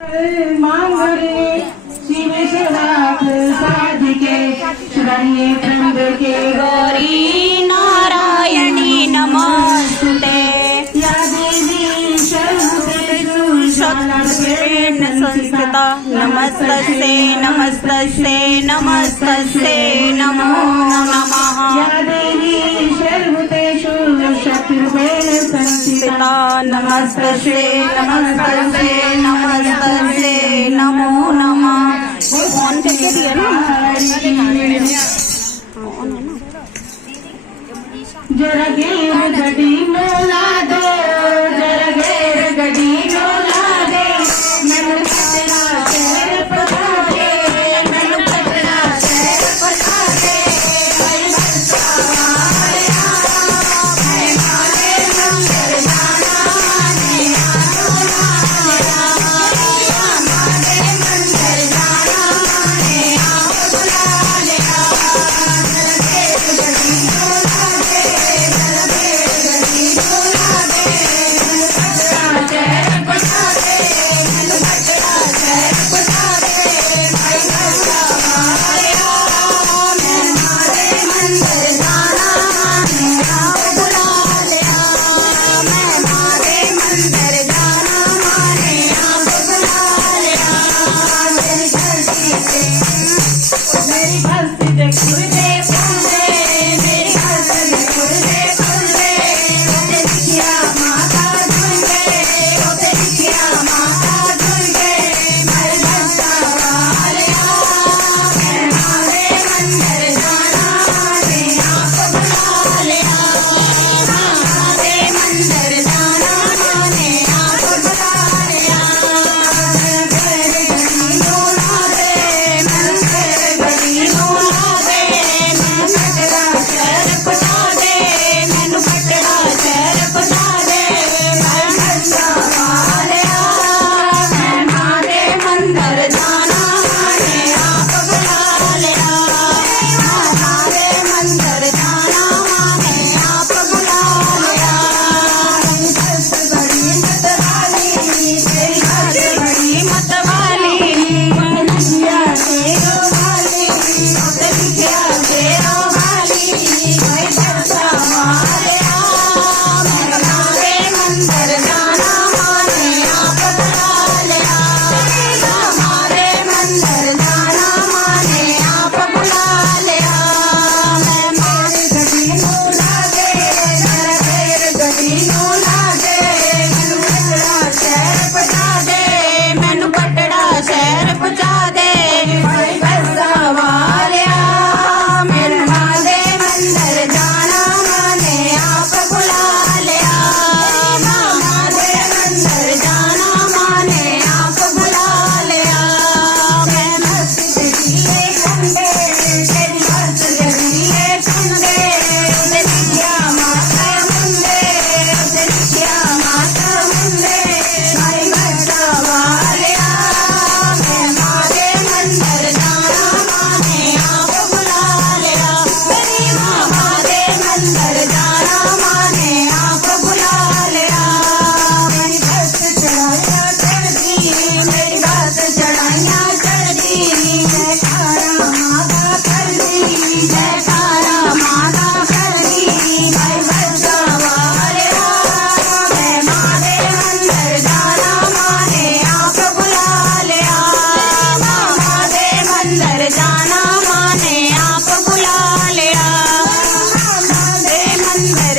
मांगरे शिव शिवाक साधिके शिवाय त्र्यंबके गौरी नारायणी नमस्ते या देवी सर्वभूतेषु शक्तिरूपेण संस्थिता नमस्तस्यै नमस्तस्यै नमस्तस्यै नमो नमः या देवी सर्वभूतेषु शक्तिरूपेण संस्थिता नमस्तस्यै नमस्तस्यै नमस्तस्यै नमो नमः वो फोन करके दिया ना जरा घेर गड्डी मोला दो जरा घेर गड्डी मोला दे मैनू पटना शहर पता दे मैनू पटना शहर पता दे मैं बरसावालिया मैं माने मंदिर जाना ने आनो लालिया माने मंदिर जाना ने आओ बुला लिया घेर गड्डी मोला दे मेरी भक्ति देख दे मेरी भक्ति देख दे ओते लिखिया माता दुर्गे ओते लिखिया माता दुर्गे मैं बरसावालिया मैं मारे मंदिर जाना ने आप बुला लिया मारे मंदिर जाना ने आप बुला लिया तेरे गली डोला दे मंदिर गली डोला दे मैं पटना शहर पता दे मैनू पटना शहर पता दे मैं बरसावालिया मैं मारे मंदिर जाना ने आप बुला लिया मारे मंदिर जाना ने आप बुला लिया मेरी बस बड़ी मतवाली तेरी बस बड़ी मतवाली मैं लिखिया तेरो वाली ओते लिखिया तेरो वाली मैं बरसावालिया मैं मारे मंदिर जाना ने आप बुला लिया मारे मंदिर जाना ने आप बुला लिया मैं मारे गड्डी मोला दे जरा घेर गड्डी मोला दे मैनू पटना शहर पता दे मैनू पटना शहर पता दे मैं बरसावालिया मेरे मारे मंदिर जाना ने आप बुला लिया मारे मंदिर जाना ने आप बुला लिया मैं मस्त जगीले कंदे तेरी मस्त जगीले कंदे ओते लिखिया माता मुंडे ओते लिखिया माता मुंडे मैं बरसावालिया मैं मारे मंदिर जाना ने आप बुला लिया मेरी माँ मारे मंदिर जाना ने आप बुला लिया मेरी बस चढ़ाइया चढ़दी मेरी बस चढ़ाइया चढ़दी जयकारा माता करदी जयकारा माता करदी मैं बरसावालिया मैं मारे मंदिर जाना ने आप बुला लिया मारे मंदिर जाना ने आप बुला लिया मारे मंदिर